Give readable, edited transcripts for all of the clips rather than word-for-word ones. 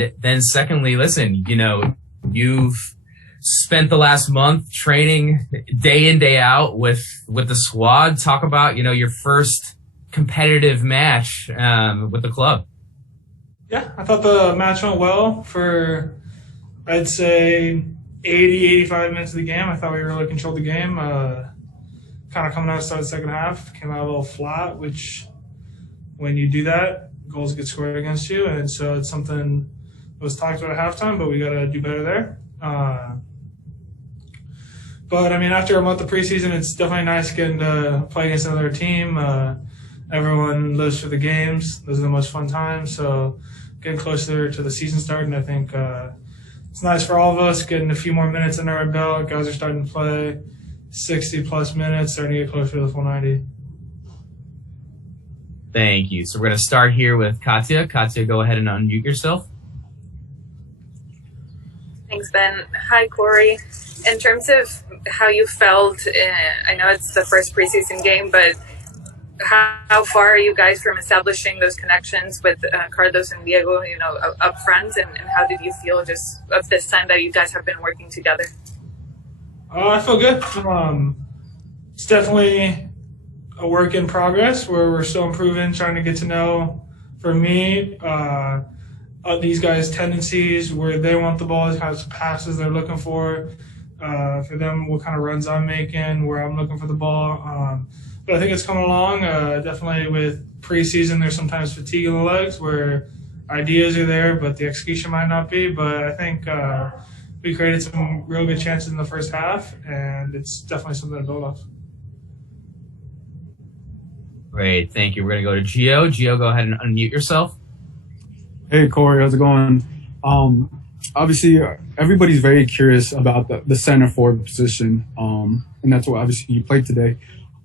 And then secondly, listen, you've spent the last month training day in, day out with the squad. Talk about, your first competitive match with the club. Yeah, I thought the match went well for, I'd say, 80, 85 minutes of the game. I thought we really controlled the game. Kind of coming out, started the second half, came out a little flat, which when you do that, goals get scored against you. And so it's something that was talked about at halftime, but we got to do better there. But, after a month of preseason, it's definitely nice getting to play against another team. Everyone lives for the games. Those are the most fun times. So getting closer to the season starting, I think it's nice for all of us, getting a few more minutes under our belt. Guys are starting to play 60-plus minutes, starting to get closer to the full 90. Thank you. So we're going to start here with Katya. Katya, go ahead and unmute yourself. Thanks, Ben. Hi, Corey. In terms of how you felt, I know it's the first preseason game, but how far are you guys from establishing those connections with Carlos and Diego, up front, and how did you feel just of this time that you guys have been working together? I feel good. It's definitely a work in progress where we're still improving, trying to get to know, for me, these guys' tendencies, where they want the ball, how passes they're looking for them, what kind of runs I'm making, where I'm looking for the ball. But I think it's coming along. Definitely with preseason, there's sometimes fatigue in the legs where ideas are there, but the execution might not be. But I think we created some real good chances in the first half, and it's definitely something to build off. Great, thank you. We're going to go to Gio. Gio, go ahead and unmute yourself. Hey, Corey, how's it going? Obviously, everybody's very curious about the center forward position, and that's what obviously you played today.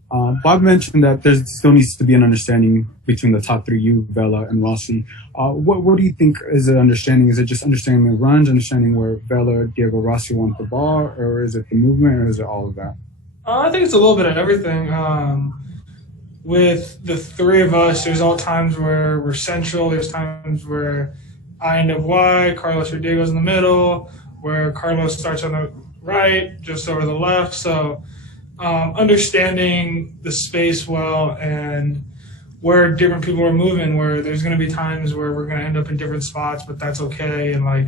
Bob mentioned that there still needs to be an understanding between the top three, you, Vela, and Rossi. What do you think is the understanding? Is it just understanding the runs, understanding where Vela, Diego, Rossi want the ball, or is it the movement, or is it all of that? I think it's a little bit of everything. With the three of us, there's all times where we're central. There's times where I end up wide, Carlos or Diego's in the middle, where Carlos starts on the right, just over the left. So understanding the space well and where different people are moving, where there's going to be times where we're going to end up in different spots, but that's okay. And like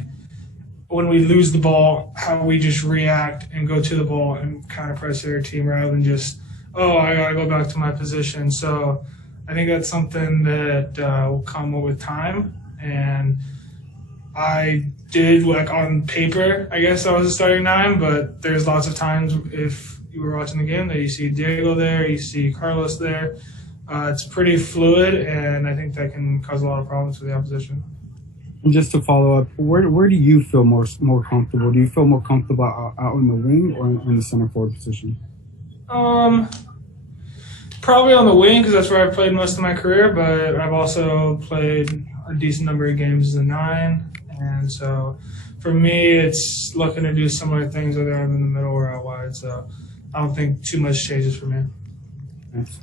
when we lose the ball, how we just react and go to the ball and kind of press their team rather than just, I got to go back to my position. So I think that's something that will come with time. And I did, like on paper, I guess I was a starting nine, but there's lots of times if you were watching the game that you see Diego there, you see Carlos there. It's pretty fluid, and I think that can cause a lot of problems for the opposition. And just to follow up, where do you feel more comfortable? Do you feel more comfortable out in the wing or in the center forward position? Probably on the wing because that's where I've played most of my career, but I've also played a decent number of games as a nine. And so for me, it's looking to do similar things whether I'm in the middle or out wide. So I don't think too much changes for me. Thanks.